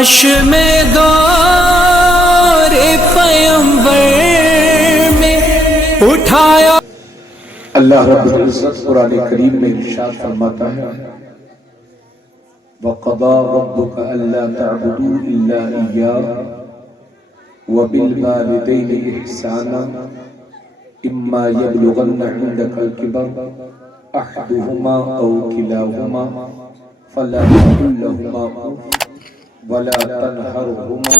چشم دور پیمبر میں اٹھایا۔ اللہ رب العزت قرآن کریم میں ارشاد فرماتا ہے وَقَضَى رَبُّكَ أَلَّا تَعْبُدُوا إِلَّا إِيَّاهُ وَبِالْوَالِدَيْنِ إِحْسَانًا إِمَّا يَبْلُغَنَّ عِندَكَ الْكِبَرَ أَحَدُهُمَا أَوْ كِلَاهُمَا فَلَا تَقُل لَّهُمَا أُفٍّ وَلَا تَنْهَرْهُمَا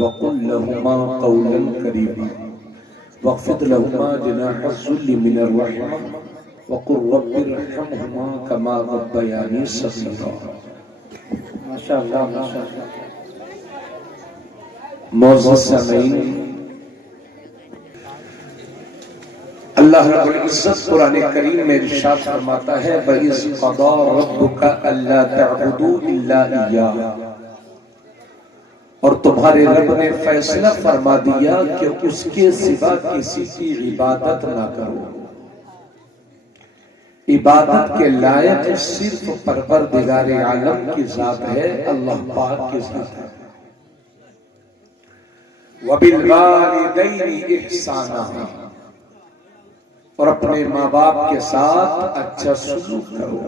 وَقُل لَّهُمَا قَوْلًا كَرِيمًا وَاخْفِضْ لَهُمَا جَنَاحَ الذُّلِّ مِنَ الرَّحْمَةِ وَقُل رَّبِّ ارْحَمْهُمَا كَمَا رَبَّيَانِي صَغِيرًا۔ ماشاءاللہ ماشاءاللہ۔ معزز سامعین، اللہ رب العزت قرآن کریم میں ارشاد فرماتا ہے وَإِذْ قَضَى رَبُّكَ أَلَّا تَعْبُدُوا إِلَّا إِيَّاهُ، اور تمہارے رب نے فیصلہ فرما دیا کہ اس کے سوا کسی کی عبادت نہ کرو۔ عبادت کے لائق صرف پروردگار عالم کی ذات ہے، اللہ پاک کی ذات ہے۔ وَبِالْوَالِدَيْنِ إِحْسَانًا، اور اپنے ماں باپ کے ساتھ اچھا سلوک کرو۔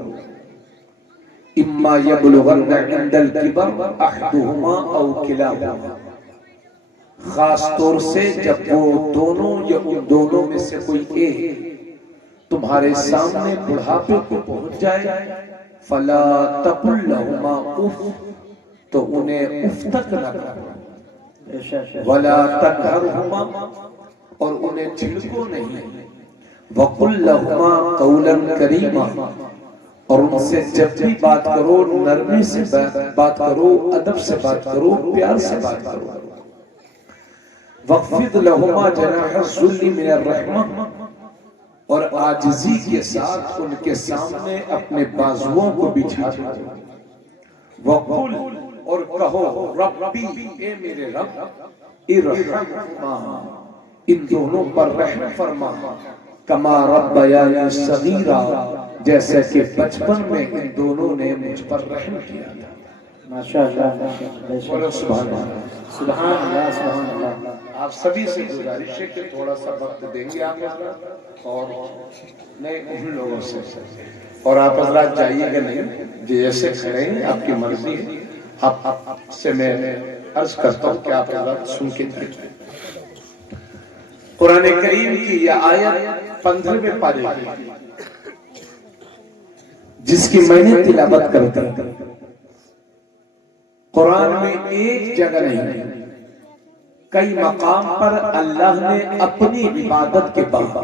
اِمَّا يَبْلُغَنَّ عِندَ الْكِبَرِ أَحَدُهُمَا أَوْ كِلَاهُمَا، خاص طور سے جب وہ دونوں یا ان دونوں میں سے کوئی ایک تمہارے سامنے بڑھاپے کو پہنچ جائے فَلَا تَقُل لَّهُمَا أُفٍّ، تو انہیں اف تک نہ کرو، وَلَا تَنْهَرْهُمَا، اور انہیں جھڑکو نہیں، وَقُل لَّهُمَا قَوْلًا كَرِيمًا، اور ان سے جب بھی بات کرو نرمی سے بات کرو، ادب سے بات کرو، پیار سے بات کرو۔ وَاخْفِضْ لَهُمَا جَنَاحَ الذُّلِّ مِنَ الرَّحْمَةِ، اور عاجزی کے ساتھ ان کے سامنے اپنے بازوؤں کو بچھا دو۔ وَقُلْ، اور کہو ربی، اے میرے رب، ارحمہما، ان دونوں پر رحم فرما، کما ربیانی صغیرا، جیسے کہ بچپن میں ان دونوں نے مجھ پر رحم کیا تھا۔ ماشاءاللہ بولو سبحان اللہ۔ سبحان اللہ سبحان اللہ۔ آپ سبھی سے گزارش ہے کہ تھوڑا سا وقت دیں گے آپ حضرات، اور نہیں ان لوگوں سے، اور آپ حضرات جائیے گا نہیں، جیسے کھڑے ہیں آپ کی مرضی ہے، آپ سے میں عرض کرتا ہوں کہ آپ حضرات سن کے جائیں۔ قرآن کریم کی یہ آیت 15ویں پارے کی، جس کی میں نے تلاوت کرتا ہوں، قرآن میں ایک جگہ نہیں، کئی مقام پر اللہ نے اپنی عبادت کے بعد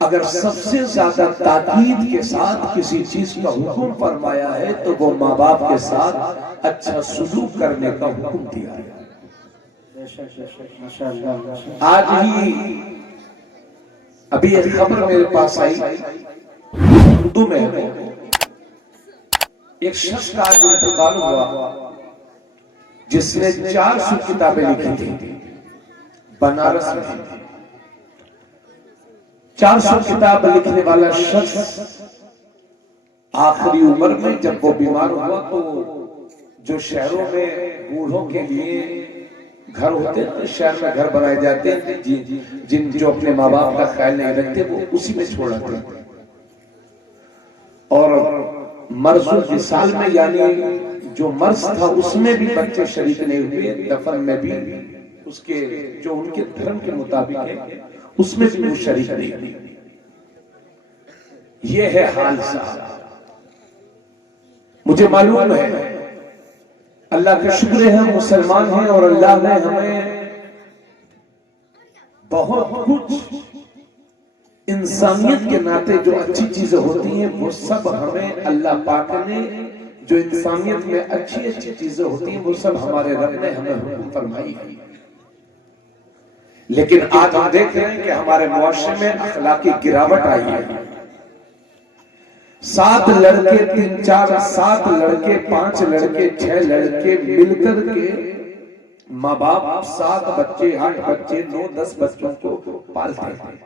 اگر سب سے زیادہ تاکید کے ساتھ کسی چیز کا حکم فرمایا ہے تو وہ ماں باپ کے ساتھ اچھا سلوک کرنے کا حکم دیا ہے۔ آج ہی ابھی ایک خبر میرے پاس آئی، اردو میں ہے، ایک شخص کا آج انتقال ہوا جس نے 400 کتابیں لکھی تھی بنارس میں۔ 400 کتاب لکھنے والا شخص آخری عمر میں جب وہ بیمار ہوا تو جو شہروں میں بوڑھوں کے لیے گھر ہوتے ہیں، شہر میں گھر بنائے جاتے ہیں، جن جو اپنے ماں باپ کا خیال نہیں رکھتے وہ اسی میں چھوڑاتے ہیں، اور مرض الوصال میں یعنی جو مرض تھا اس میں بھی بچے شریک نہیں ہوئے، دفن میں بھی اس کے جو ان کے دھرم کے مطابق ہے اس میں بھی وہ شریک نہیں ہوئے۔ یہ ہے حال صاحب۔ مجھے معلوم ہے اللہ کا شکر ہے ہم مسلمان ہیں اور اللہ نے ہمیں بہت کچھ انسانیت کے ناطے جو اچھی چیزیں ہوتی ہیں وہ سب ہمیں اللہ پاک نے، جو انسانیت میں اچھی اچھی چیزیں ہوتی ہیں وہ سب ہمارے رب نے ہمیں حکم فرمائی ہے۔ لیکن آج ہم دیکھ رہے ہیں کہ ہمارے معاشرے میں اخلاقی گراوٹ آئی ہے۔ 7 لڑکے 3 4 7 لڑکے 5 لڑکے 6 لڑکے مل کر کے ماں باپ 7 بچے 8 بچے 9 10 بچوں کو پالتے ہیں،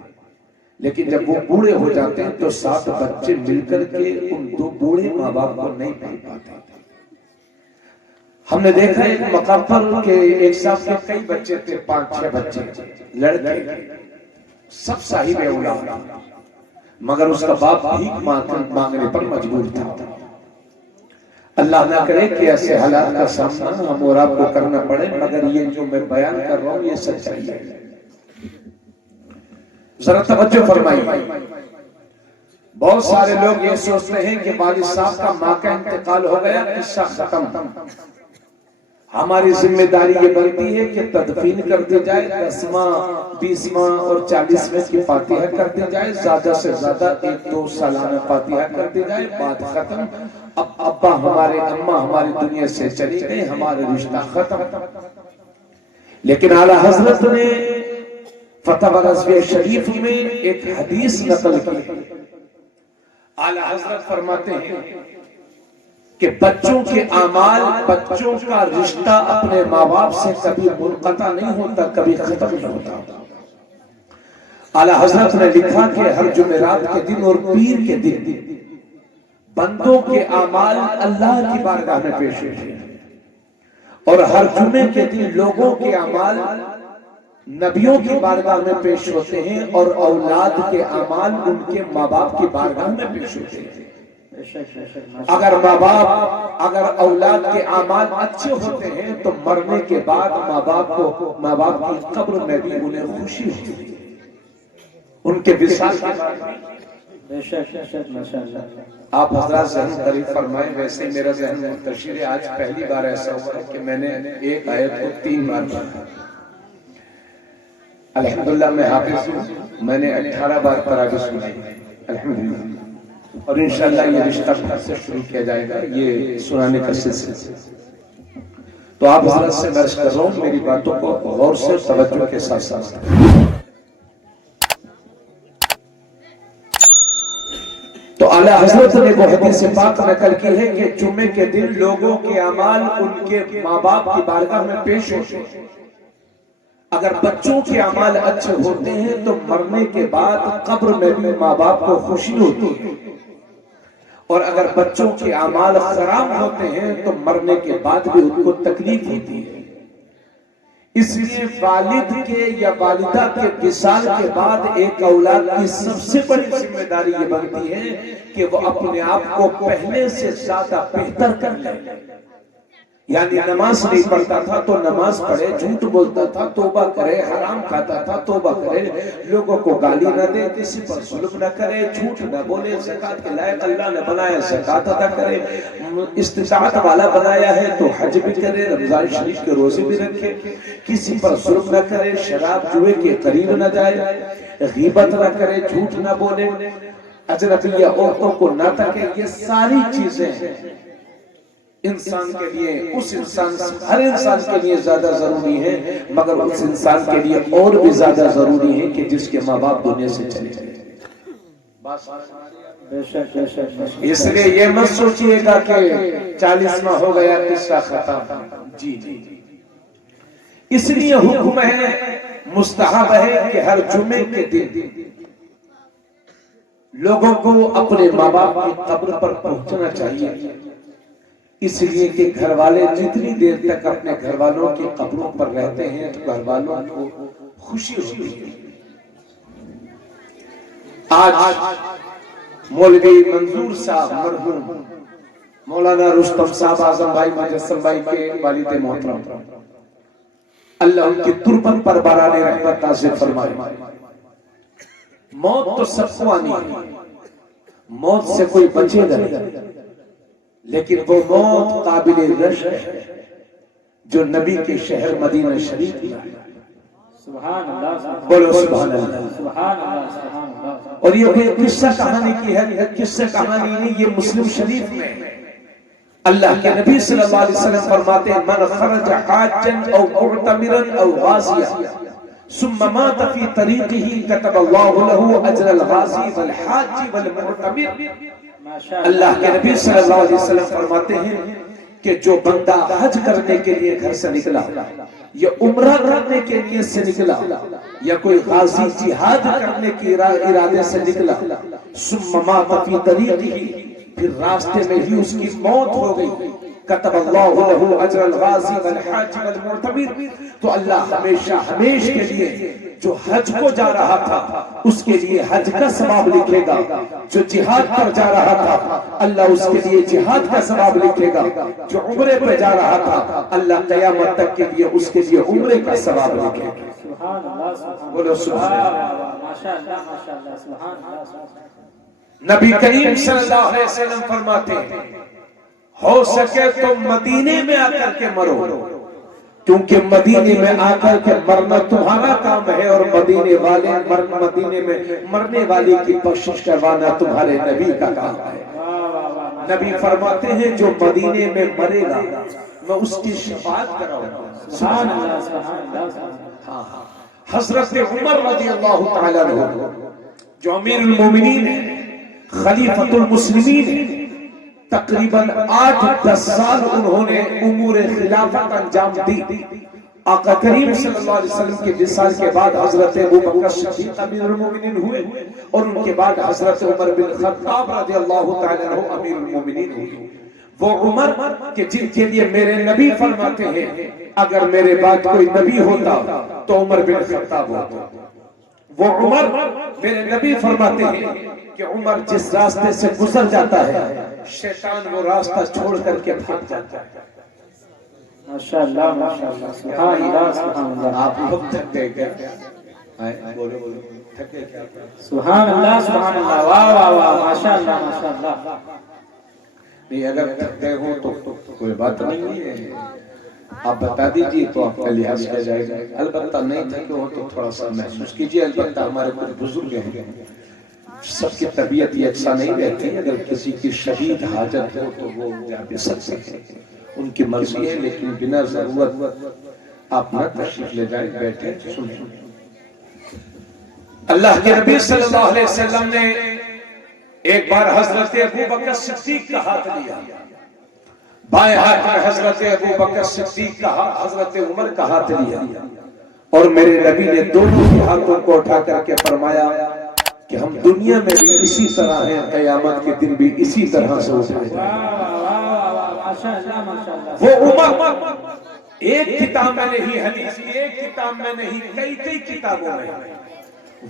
لیکن جب وہ بوڑھے ہو جاتے ہیں تو 7 بچے مل کر کے ان 2 بوڑھے ماں باپ کو نہیں پال پاتے۔ ہم نے دیکھا ایک مقام پر کہ ایک صاحب کے کئی بچے تھے، 5-6 بچے لڑکے، سب صاحب اولاد، مگر اس کا باپ بھیک مانگنے پر مجبور تھا۔ اللہ نہ کرے کہ ایسے حالات کا سامنا ہم اور آپ کو کرنا پڑے، مگر یہ جو میں بیان کر رہا ہوں یہ سچائی ہے۔ ذرا توجہ فرمائیے۔ بہت سارے لوگ یہ سوچتے ہیں کہ والد صاحب کا ماں کا انتقال ہو گیا، قصہ ختم۔ ہماری ذمہ داری یہ بنتی ہے کہ تدفین کر دی جائے، 10واں 20واں اور 40ویں کی فاتحہ کر دی جائے، زیادہ سے زیادہ 1-2 سالانہ فاتحہ کر دی جائے، بات ختم۔ اب ابا ہمارے، اماں ہماری دنیا سے چلی گئی، ہمارے رشتہ ختم۔ لیکن اعلیٰ حضرت نے فتح رضویہ شریف میں ایک حدیث نقل کی۔ اعلیٰ حضرت فرماتے ہیں کہ بچوں کے اعمال، بچوں کا رشتہ اپنے ماں باپ سے کبھی منقطع نہیں ہوتا، کبھی ختم نہیں ہوتا۔ اعلیٰ حضرت نے لکھا کہ ہر جمعرات کے دن اور پیر کے دن بندوں کے اعمال اللہ کی بارگاہ میں پیش ہوتے ہیں، اور ہر جمعے کے دن لوگوں کے اعمال نبیوں کی بارگاہ میں پیش ہوتے ہیں، اور اولاد کے اعمال ان کے ماں باپ کی بارگاہ میں پیش ہوتے ہیں۔ اگر ماں باپ، اگر اولاد کے اعمال اچھے ہوتے ہیں تو مرنے کے بعد ماں باپ کی قبر میں بھی انہیں خوشی ہوتی ہے، ان کے وصال کے بعد۔ آپ حضرات ذہن قریب فرمائیں۔ ویسے میرا ذہن منتشر ہے، آج پہلی بار ایسا ہوا کہ میں نے ایک آیت کو 3 بار پڑھا۔ الحمدللہ میں حافظ ہوں، میں نے 18 بار تراویح سنائی الحمدللہ، اور انشاءاللہ یہ رشتہ پھر سے شروع کیا جائے گا، یہ سنانے کا سلسلہ۔ تو آپ حضرت سے درج کر رہا ہوں، میری باتوں کو غور سے توجہ کے ساتھ ساتھ۔ تو اعلیٰ حضرت نے وہ حدیث پاک نقل کی ہے کہ جمعے کے دن لوگوں کے اعمال ان کے ماں باپ کی بارگاہ میں پیش ہوتے ہیں۔ اگر بچوں کے اعمال اچھے ہوتے ہیں تو مرنے کے بعد قبر میں بھی ماں باپ کو خوشی ہوتی ہے، اور اگر بچوں کے اعمال خراب ہوتے ہیں تو مرنے کے بعد بھی ان کو تکلیف ہوتی ہے۔ اس لیے والد کے یا والدہ کے وصال کے بعد ایک اولاد کی سب سے بڑی ذمہ داری یہ بنتی ہے کہ وہ اپنے آپ کو پہلے سے زیادہ بہتر کر لے۔ یعنی نماز نہیں پڑھتا تھا تو نماز پڑھے، جھوٹ بولتا تھا توبہ کرے، حرام کھاتا تھا توبہ کرے، لوگوں کو گالی نہ دے، کسی پر ظلم نہ کرے، جھوٹ نہ بولے، زکوٰۃ کے لائق اللہ نے بنایا زکوٰۃ ادا کرے، استطاعت والا بنایا ہے تو حج بھی کرے، رمضان شریف کے روزے بھی رکھے، کسی پر ظلم نہ کرے، شراب جوئے کے قریب نہ جائے، غیبت نہ کرے، جھوٹ نہ بولے، اجنبیہ عورتوں کو نہ تکے۔ یہ ساری چیزیں انسان کے لیے، اس انسان، ہر انسان کے لیے زیادہ ضروری ہے، مگر اس انسان کے لیے اور بھی زیادہ ضروری ہے کہ جس کے ماں باپ دنیا سے چلے جائیں۔ اس لیے یہ مت سوچئے گا کہ 40واں ہو گیا قصہ ختم، جی جی، اس لیے حکم ہے، مستحب ہے کہ ہر جمعے کے دن لوگوں کو اپنے ماں باپ کی قبر پر پہنچنا چاہیے، اس لیے کہ گھر والے جتنی دیر تک اپنے گھر والوں کی قبروں پر رہتے ہیں تو گھر والوں کو خوشی ہوتی ہے۔ آج مولوی منظور صاحب مرحوم مولانا رستم صاحب اعظم بھائی مجسم بھائی کے والد محترم، اللہ ان کی تربت پر باران رحمت نازل فرمائے۔ موت تو سب کو آنی ہے، موت سے کوئی بچے گا نہیں، لیکن وہ موت قابل رشک ہے جو نبی کے شہر مدینہ شریف میں ہے۔ سبحان اللہ، بولو سبحان اللہ۔ سبحان اللہ، سبحان اللہ۔ اور یہ کوئی قصہ کہانی کی ہے، قصہ کہانی نہیں، یہ مسلم شریف میں اللہ کے نبی صلی اللہ علیہ وسلم فرماتے ہیں من خرج حاجا او معتمرا او غازیا ثم مات في طريقه كتب الله له اجر الغازي والحاج والمعتمر۔ اللہ کے نبی صلی اللہ علیہ وسلم فرماتے ہیں کہ جو بندہ حج کرنے کے لیے گھر سے نکلا یا عمرہ کرنے کے لیے سے نکلا یا کوئی غازی جہاد کرنے کے ارادے سے نکلا، ثم مات فی طریقہ، پھر راستے میں ہی اس کی موت ہو گئی، کتب اللہ لہ اجر الغازی والحاج والمعتمر، تو اللہ ہمیشہ کے لیے جو حج کو جا رہا تھا اس کے لیے حج کا ثواب لکھے گا، جو جہاد پر جا رہا تھا اللہ اس کے لیے جہاد کا ثواب لکھے گا، جو عمرے پہ جا رہا تھا اللہ قیامت تک کے لیے اس کے لیے عمرے کا ثواب لکھے گا۔ سبحان اللہ، بولو سبحان اللہ۔ ماشاءاللہ ماشاءاللہ، سبحان اللہ۔ نبی کریم صلی اللہ علیہ وسلم فرماتے ہیں ہو سکے تو مدینے میں آ کر کے مرو، کیونکہ مدینے میں آ کر کے مرنا تمہارا کام ہے، اور مدینے میں مرنے والے کی بخشش کروانا تمہارے نبی کا کام ہے۔ نبی فرماتے ہیں جو مدینے میں مرے گا میں اس کی شفاعت کراؤں گا۔ سبحان اللہ، سبحان اللہ۔ حضرت عمر رضی اللہ تعالیٰ عنہ جو امیر المومنین ہیں، خلیفۃ المسلمین ہیں، تقریباً 8-10 سال انہوں نے امور خلافت انجام دی۔ آقا کریم صلی اللہ علیہ وسلم کے وصال کے بعد حضرت ابوبکر صدیق امیر المومنین ہوئے، اور ان کے بعد حضرت عمر بن خطاب رضی اللہ تعالیٰ عنہ امیر المومنین ہوئے۔ وہ عمر کہ جن کے لیے میرے نبی فرماتے ہیں اگر میرے بعد کوئی نبی ہوتا تو عمر بن خطاب ہوتا۔ وہ عمر میرے نبی فرماتے ہیں کہ عمر جس راستے سے گزر جاتا ہے شیطان وہ راستہ چھوڑ کر کے بھاگ جاتا ہے۔ ماشاءاللہ ماشاءاللہ، سبحان اللہ سبحان اللہ۔ آپ خود تھک گئے کیا؟ بولو تھکے کیا؟ سبحان اللہ سبحان اللہ، واہ واہ واہ، ماشاءاللہ ماشاءاللہ۔ نہیں اگر تھکتے ہو تو کوئی بات نہیں ہے، آپ بتا دیجئے تو آپ کا لحاظ کیا جائے گا۔ البتہ نہیں تھکے ہو تو تھوڑا سا محسوس کیجئے۔ البتہ ہمارے کچھ بزرگ ہیں سب کی طبیعت یکساں نہیں رہتی، اگر کسی کی شدید حاجت ہو تو وہ جا بھی سکتے ہیں، ان کی مرضی ہے، لیکن بنا ضرورت آپ نہ تشریف لے جائیں، بیٹھیں سنیں۔ اللہ کے نبی صلی اللہ علیہ وسلم نے ایک بار حضرت ابوبکر صدیق کا ہاتھ لیا، بائیں ہاتھ میں حضرت ابوبکر صدیق کا ہاتھ، حضرت عمر کا ہاتھ لیا، اور میرے نبی نے دونوں کے ہاتھوں کو اٹھا کر کے فرمایا کہ ہم دنیا میں بھی اسی طرح ہیں، قیامت کے دن بھی اسی طرح سے اٹھائے جائیں۔ وہ عمر ایک کتاب میں نہیں، حدیث کی ایک کتاب میں نہیں، کئی کتابوں میں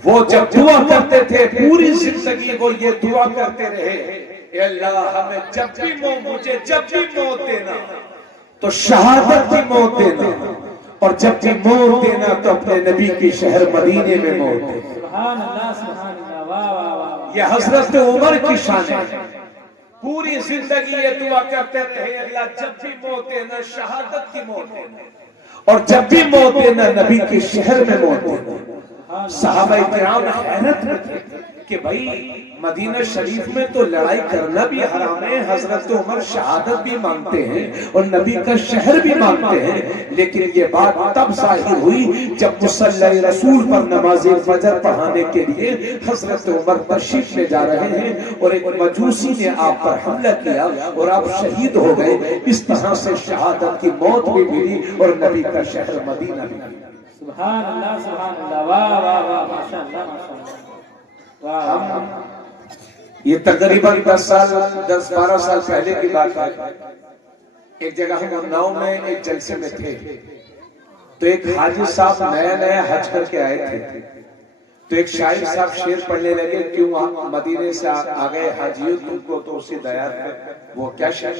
وہ جب دعا کرتے تھے پوری زندگی وہ یہ دعا کرتے رہے، اے اللہ ہمیں مجھے جب بھی موت دینا تو شہادت کی موت دینا، اور جب بھی موت دینا تو اپنے نبی کی شہر مدینے میں موت دینا۔ سبحان اللہ سبحان اللہ، واہ واہ واہ۔ یہ حضرت عمر کی شان ہے، پوری زندگی یہ دعا کرتے رہے، اللہ جب بھی موت دینا شہادت کی موت دینا، اور جب بھی موت دینا نبی کے شہر میں موت دینا۔ صحابہ کرام حیرت میں تھے کہ بھائی مدینہ شریف میں تو لڑائی کرنا بھی حرام ہے، حضرت عمر شہادت بھی مانگتے ہیں اور نبی کا شہر بھی مانگتے ہیں، لیکن یہ بات تب ظاہر ہوئی جب مصلی رسول پر نماز فجر پڑھانے کے لیے حضرت عمر تشریف لے جا رہے ہیں، اور ایک مجوسی نے آپ پر حملہ کیا اور آپ شہید ہو گئے۔ اس طرح سے شہادت کی موت بھی ملی اور نبی کا شہر مدینہ بھی ملا۔ سبحان اللہ سبحان اللہ، واہ واہ واہ، ماشاءاللہ ماشاءاللہ، واہ۔ یہ تقریباً 10-12 سال پہلے کی بات ہے۔ ایک جگہ ہم اناؤ میں ایک جلسے میں تھے، تو ایک حاجی صاحب نیا حج کر کے آئے تھے، تو ایک شاعر صاحب شعر پڑھنے لگے، کیوں آپ مدینے سے آ گئے حاجیوں، تم کو تو اسی دیات ہے۔ وہ کیا شعر؟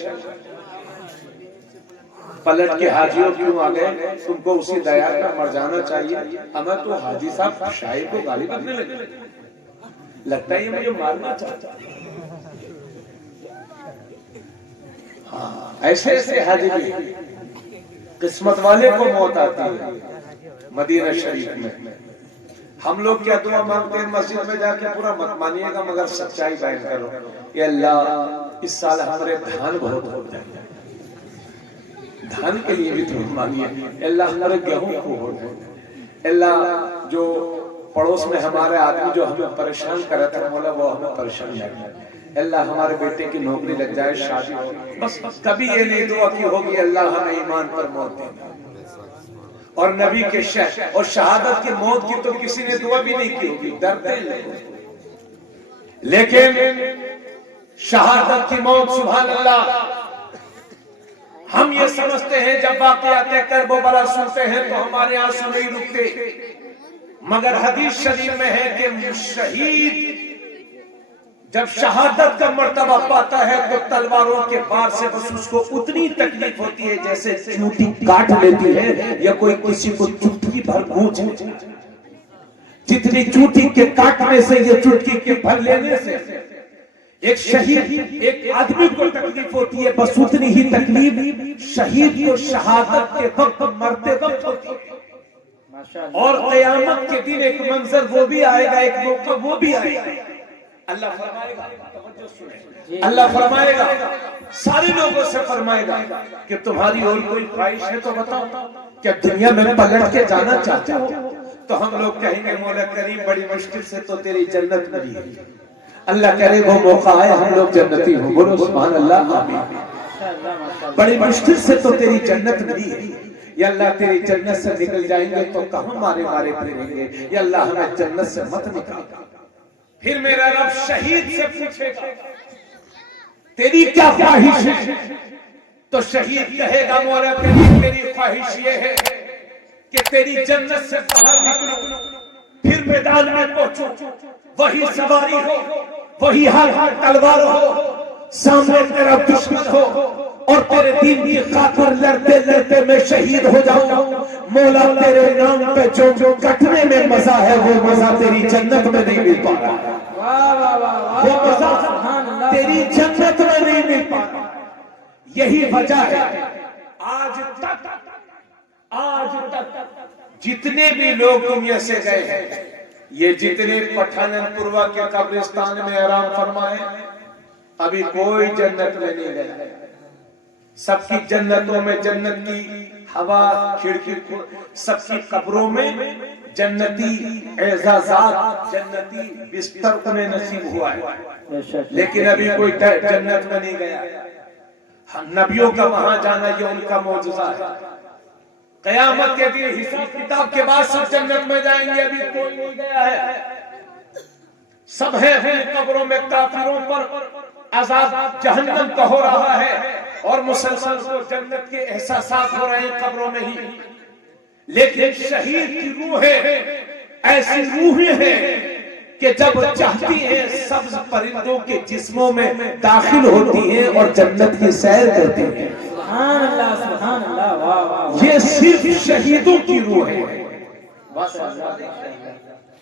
پلٹ کے حاجیوں کیوں آ گئے، تم کو اسی دیات پر مر جانا چاہیے۔ ہمیں تو حاجی صاحب شاعر کو گالی کرنے لگے، لگتا ہے یہ مجھے مارنا چاہتا ہے۔ ایسے حاجی بھی قسمت والے کو موت آتی ہے۔ مدینہ شریف میں ہم لوگ کیا دعا مانگتے ہیں مسجد میں جا کے، پورا مت مانیے گا مگر سچائی بیان کرو، کہ اللہ اس سال ہمارے دھان بہت ہو جائے، دھان کے لیے بھی تو مانیے، اللہ ہمارے گیہوں کو ہو جائے، اللہ جو پڑوس میں ہمارے آدمی جو ہمیں پریشان کر رہا تھا مولا وہ ہمیں پریشان نہیں کرے، اللہ ہمارے بیٹے کی نوکری لگ جائے، شادی ہو، بس کبھی یہ نہیں دعا کی ہوگی اللہ ہمیں ایمان پر موت دے، اور نبی کے شہر اور شہادت کی موت کی تو کسی نے دعا بھی نہیں کی ہوگی، ڈرتے لوگ، لیکن شہادت کی موت سبحان اللہ ہم یہ سمجھتے ہیں جب واقعات کرب و بلا سنتے ہیں تو ہمارے آنسو نہیں رکتے، مگر حدیث شریف میں ہے کہ شہید جب شہادت کا مرتبہ پاتا ہے تو تلواروں کے بار سے بس اس کو اتنی تکلیف ہوتی ہے جیسے چیونٹی کاٹ لیتی ہے یا کوئی کسی کو چٹکی بھر گونج لیتی ہے۔ جتنی چوٹی کے کاٹنے سے یا چٹکی کے بھر لینے سے ایک شہید ایک آدمی کو تکلیف ہوتی ہے، بس اتنی ہی تکلیف شہید کو شہادت کے وقت مرتے وقت ہوتی ہے۔ اور قیامت کے دن ایک منظر وہ بھی آئے گا، ایک موقع وہ بھی آئے گا، اللہ فرمائے گا، توجہ سنیں، اللہ فرمائے گا، سارے لوگوں سے فرمائے گا کہ تمہاری اور کوئی خواہش ہے تو بتاؤ، کیا دنیا میں پلٹ کے جانا چاہتے ہو؟ تو ہم لوگ کہیں گے مولا کریم بڑی مشکل سے تو تیری جنت ملی ہے۔ اللہ کرے وہ موقع آئے ہم لوگ جنتی ہوں، بولو سبحان اللہ آمین۔ بڑی مشکل سے تو تیری جنت ملی ہے، یا اللہ تیری جنت سے نکل جائیں گے تو کہاں مارے مارے پھریں گے، یا اللہ ہمیں جنت سے مت نکال۔ پھر میرا رب شہید سے پوچھے گا تیری کیا خواہش ہے؟ تو شہید کہے گا مولا کریم میری خواہش یہ ہے کہ تیری جنت سے باہر نکلوں، پھر میدان میں پہنچوں، وہی سواری ہو، وہی ہاتھ تلوار ہو، سامنے تیرا دشمن ہو اور تیرے دین کی خاطر لڑتے لڑتے میں شہید ہو جاؤں۔ مولا تیرے نام پہ جو کٹنے میں مزہ ہے وہ مزہ تیری جنت میں نہیں مل پا رہا، وہ مزہ تیری جنت میں نہیں مل پا رہا۔ یہی وجہ ہے آج تک جتنے بھی لوگ دنیا سے گئے ہیں، یہ جتنے پٹھانن پوروا کے قبرستان میں آرام فرمائے، ابھی کوئی جنت میں نہیں گیا۔ سب کی جنتوں میں جنت کی ہوا کھڑکی، سب کی قبروں میں جنتی اعزازات، جنتی بستر انہیں نصیب ہوا ہے، لیکن ابھی کوئی جنت میں نہیں گیا۔ نبیوں کا وہاں جانا یہ ان کا معجزہ ہے۔ قیامت کے دن حساب کتاب کے بعد سب جنت میں جائیں گے، ابھی کوئی نہیں گیا ہے۔ سب ہیں قبروں میں، کافروں پر عذاب جہنم کا ہو رہا ہے اور مسلسل کو جنت کے احساسات ہو رہے ہیں قبروں میں ہی۔ لیکن شہید کی روحیں ایسی روحیں ہیں کہ جب چاہتی ہیں سبز پرندوں کے جسموں میں داخل ہوتی ہیں اور جنت کی سیر کرتی ہیں۔ سبحان اللہ سبحان اللہ، واہ واہ، یہ صرف شہیدوں کی روح ہے۔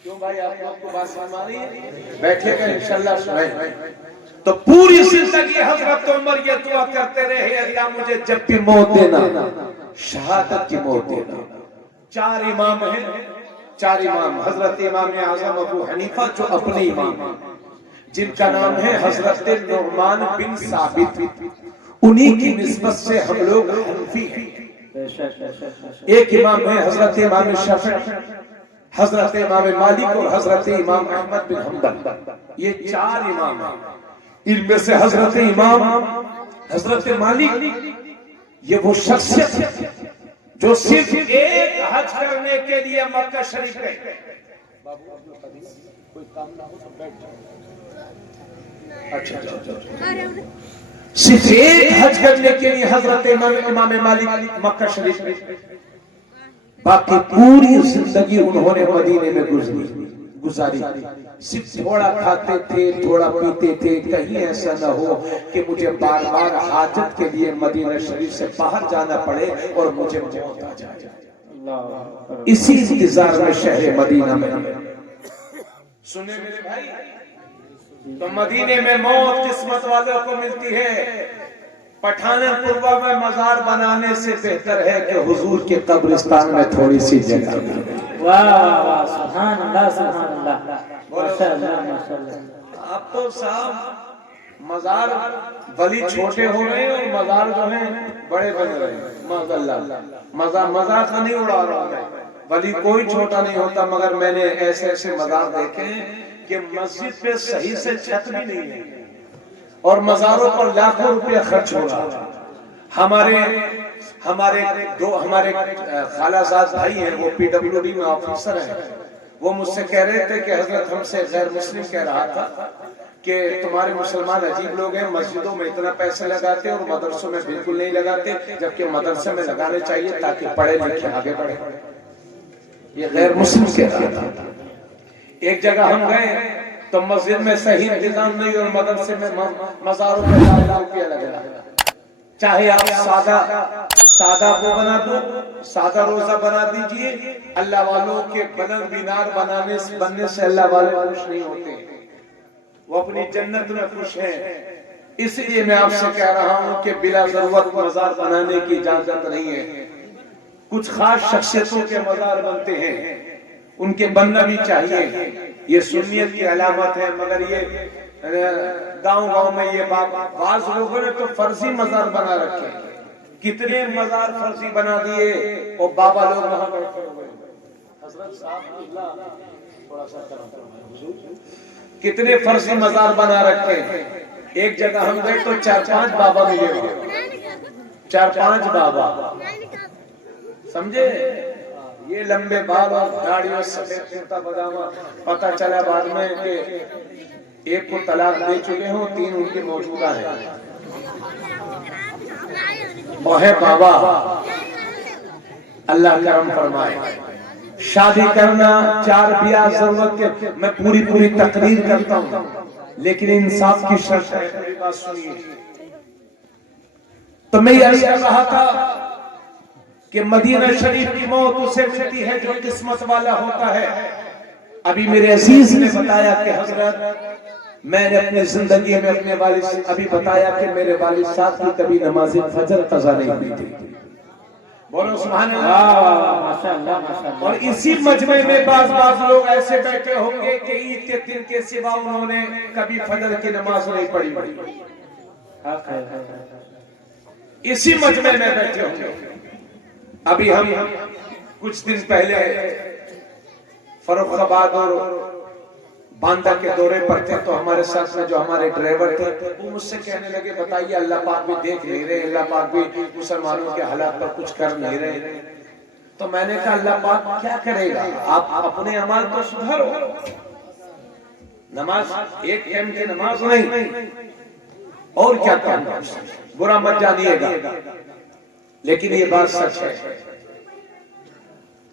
کیوں بھائی آپ لوگ کو بات سمجھ آ رہی ہے؟ بیٹھے گا انشاءاللہ سنائیں۔ تو پوری زندگی حضرت عمر یہ دعا کرتے رہے، اللہ مجھے جب بھی موت دینا شہادت کی موت دینا۔ چار امام ہیں، چار امام، حضرت امام اعظم ابو حنیفہ جو اپنے امام ہیں، جن کا نام ہے حضرت نعمان بن ثابت، انہی کی نسبت سے ہم لوگ حنفی ہیں۔ ایک امام ہے حضرت امام شافعی، حضرت امام مالک اور حضرت امام احمد بن حنبل، یہ چار امام ہیں۔ ان میں سے حضرت امام حضرت مالک یہ وہ شخصیت ہے جو صرف ایک حج کرنے کے لیے مکہ شریف گئے۔ کوئی کام نہ ہو تو بیٹھ جاؤ۔ اچھا صرف ایک حج کرنے کے لیے حضرت امام مالک مکہ شریف گئے، باقی پوری زندگی انہوں نے مدینے میں گزاری۔ صرف تھوڑا کھاتے تھے، تھوڑا پیتے تھے، کہیں ایسا نہ ہو کہ مجھے بار بار حاجت کے لیے مدینہ شریف سے باہر جانا پڑے اور مجھے موت آ جائے۔ اسی انتظار میں شہر مدینہ میں سنے میرے بھائی، تو مدینے میں موت قسمت والوں کو ملتی ہے۔ پٹھانن پوروا میں مزار بنانے سے بہتر ہے کہ حضور کے قبرستان میں تھوڑی سی جگہ ملے۔ واہ واہ، سبحان اللہ سبحان اللہ، ماشاء اللہ ماشاء اللہ۔ اب تو صاحب مزار ولی چھوٹے ہو رہے ہیں اور مزار جو ہیں بڑے بن رہے ہیں، مازاللہ۔ مزار کا نہیں اڑا رہا ہے، ولی کوئی چھوٹا نہیں ہوتا، مگر میں نے ایسے ایسے مزار دیکھے ہیں کہ مسجد پہ صحیح سے چھت بھی نہیں ہے اور مزاروں پر لاکھوں روپے خرچ ہو رہا ہے۔ ہمارے خالہ زاد بھائی ہیں، وہ پی ڈبلیو ڈی میں آفیسر ہیں، وہ مجھ سے کہہ رہے تھے کہ حضرت ہم سے غیر مسلم کہہ رہا تھا کہ تمہارے مسلمان عجیب لوگ ہیں، مسجدوں میں اتنا پیسے لگاتے اور مدرسوں میں بالکل نہیں لگاتے، جبکہ مدرسے میں لگانے چاہیے تاکہ پڑھے لکھے آگے بڑھے۔ یہ غیر مسلم کہہ رہا تھا۔ ایک جگہ ہم گئے تو مسجد میں صحیح انتظام نہیں اور مدرسے میں مزاروں پہ لاکھ روپیہ لگ رہا ہے۔ چاہے آپ سادہ وہ بنا دو، سادہ روزہ بنا دیجئے، اللہ والوں کے بلند مینار بننے سے اللہ والے خوش نہیں ہوتے، وہ اپنی جنت میں خوش ہیں۔ اس لیے میں آپ سے کہہ رہا ہوں کہ بلا ضرورت مزار بنانے کی اجازت نہیں ہے۔ کچھ خاص شخصیتوں کے مزار بنتے ہیں، ان کے بننا بھی چاہیے، یہ سنیت کی علامت ہے، مگر یہ گاؤں میں یہ بعض لوگوں نے تو فرضی مزار بنا رکھے، کتنے مزار فرضی بنا دیے، اور بابا لوگ وہاں بیٹھے ہوئے، حضرت صاحب اللہ تھوڑا سا کرم فرمائیں، کتنے فرضی مزار بنا رکھے۔ ایک جگہ ہم گئے تو 4-5 بابا ملے ہوئے، 4-5 بابا، سمجھے؟ یہ لمبے بال اور داڑھی اور سفید کرتا پاجامہ، پتہ چلا بعد میں کہ ایک کو طلاق دے چکے ہوں، 3 ان کے موجودہ ہیں۔ وہ ہے بابا، اللہ کرم فرمائے۔ شادی کرنا 4 بیاہ ضرورت کے، میں پوری تقریر کرتا ہوں، لیکن انصاف کی شرط ہے، میری بات سنیے۔ تو میں یہ عرض کر رہا تھا کہ مدینہ شریف کی موت اسے ملتی ہے جو قسمت والا ہوتا ہے۔ ابھی میرے عزیز نے بتایا کہ حضرت میں نے اپنی زندگی میں اپنے والد سے ابھی بتایا کہ میرے والد صاحب کی کبھی نماز فجر قضا نہیں ہوئی تھی۔ بولو سبحان اللہ۔ اور اسی مجمع میں بعض لوگ ایسے بیٹھے ہوں گے کہ عید کے دن کے سوا انہوں نے کبھی فجر کی نماز نہیں پڑھی۔ اسی مجمع میں بیٹھے ہوں گے۔ ابھی ہم کچھ دن پہلے فروخ آباد اور باندہ کے دورے پر تھے، تو ہمارے ساتھ میں جو ہمارے ڈرائیور تھے وہ مجھ سے کہنے لگے بتائیے اللہ پاک بھی دیکھ نہیں رہے، اللہ پاک بھی مسلمانوں کے حالات پر کچھ کر نہیں رہے۔ تو میں نے کہا اللہ پاک کیا کرے گا، آپ اپنے اعمال تو سدھرو، نماز ایک ٹائم کی نماز نہیں اور کیا کرنا، برا مت جانیے گا، لیکن یہ بات سچ ہے۔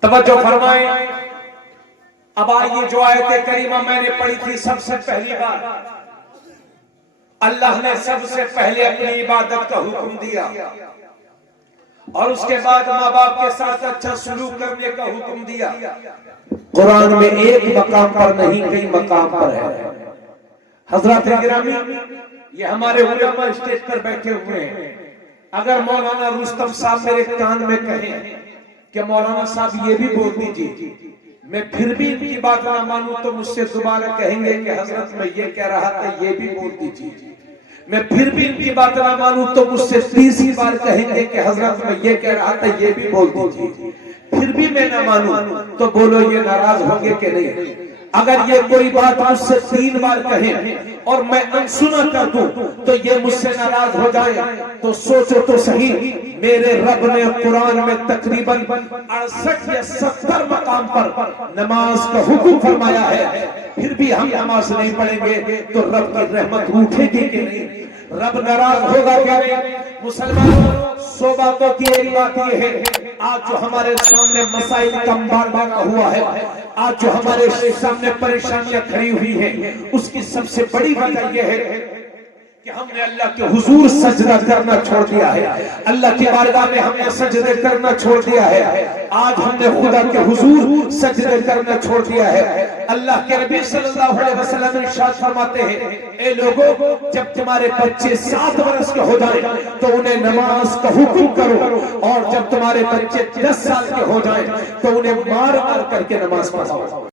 توجہ فرمائیں۔ اب آئیے جو آیت کریمہ میں نے پڑھی تھی، سب سے پہلی بار اللہ نے سب سے پہلے اپنی عبادت کا حکم دیا، اور اس کے بعد ماں باپ کے ساتھ اچھا سلوک کرنے کا حکم دیا۔ قرآن میں ایک مقام پر نہیں، کئی مقام پر ہے۔ حضرات گرامی، یہ ہمارے علماء اسٹیج پر بیٹھے ہوئے ہیں، اگر مولانا رستم صاحب میرے کان میں کہیں کہ مولانا صاحب یہ بھی بول دیجیے، میں پھر بھی ان کی بات نہ مانوں تو مجھ سے دوبارہ کہیں گے کہ حضرت میں یہ کہہ رہا تھا یہ بھی بول دیجیے، میں پھر بھی ان کی بات نہ مانوں تو مجھ سے 30 بار کہیں گے کہ حضرت میں یہ کہہ رہا تھا یہ بھی بول دیجیے، پھر بھی میں نہ مانوں تو بولو یہ ناراض ہوں گے کہ نہیں؟ اگر یہ کوئی بات مجھ سے 3 بار کہیں اور میں انسنا کر دوں تو یہ مجھ سے ناراض ہو جائے، تو سوچو تو صحیح، میرے رب نے قرآن میں تقریباً 68 یا 70 مقام پر نماز کا حکم فرمایا ہے، پھر بھی ہم نماز نہیں پڑھیں گے تو رب کی رحمت روٹھے گی کہ نہیں؟ رب ناراض ہوگا کیا نہیں؟ مسلمانوں، 100 باتوں کی ایک بات یہ ہے، آج جو ہمارے سامنے مسائل کا باربارہ ہوا ہے، آج جو ہمارے سامنے پریشانیاں کھڑی ہوئی ہیں، اس کی سب سے بڑی وجہ یہ ہے کہ ہم نے اللہ کے حضور سجدہ کرنا چھوڑ دیا ہے، اللہ کی بارگاہ میں ہم نے سجدے کرنا چھوڑ دیا ہے، آج ہم نے خدا کے حضور سجدے کرنا چھوڑ دیا ہے۔ اللہ کے نبی صلی اللہ علیہ وسلم ارشاد فرماتے ہیں، اے لوگوں، جب تمہارے بچے 7 برس کے ہو جائیں تو انہیں نماز کا حکم کرو، اور جب تمہارے بچے 10 سال کے ہو جائیں تو انہیں مار مار کر کے نماز پڑھاؤ۔